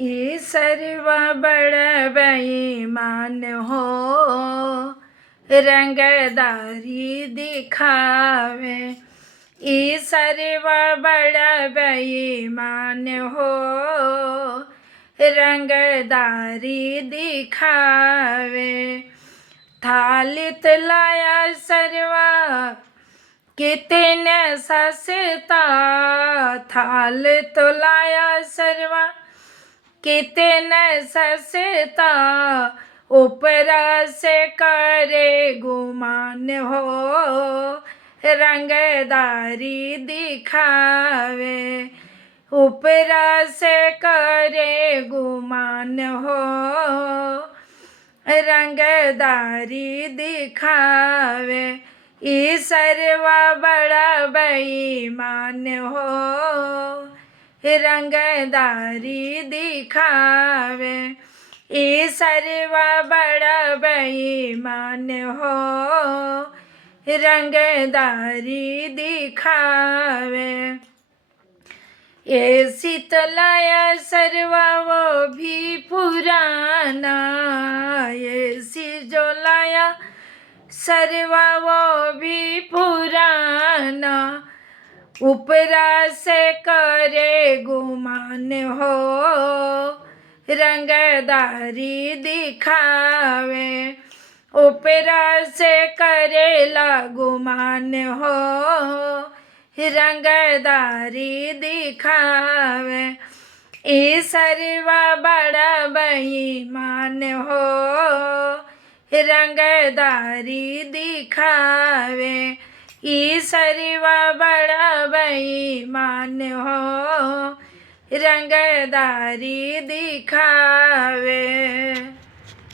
ये सर्वा बड़ा बेईमान हो, रंगदारी दिखावे। ये सर्वा बड़ा बेईमान हो, रंगदारी दिखावे। थालित लाया सर्वा कितने सस्ता, थाल तो लाया सर्वा कितने सस्ता। ऊपरा से करे गुमान हो, रंगदारी दिखावे। ऊपरा से करे गुमान हो, रंगदारी दिखावे। ई सर्वा बड़ा बेईमान हो, रंगदारी दिखावे। ई सर्वा बड़ा बेईमान हो, रंगदारी दिखावे। ये शीतलाया सर्वा वो भी पुराना, ये सिजोलाया सर्वा वो भी पुराना। ऊपरा से करे गुमान हो, रंगदारी दिखावे। ऊपरा से करेला गुमान हो, रंगदारी दिखावे। ई सर्वा बड़ा बेईमान हो, रंगदारी दिखावे। ई सर्वा बड़ा बेईमान हो, रंगदारी दिखावे।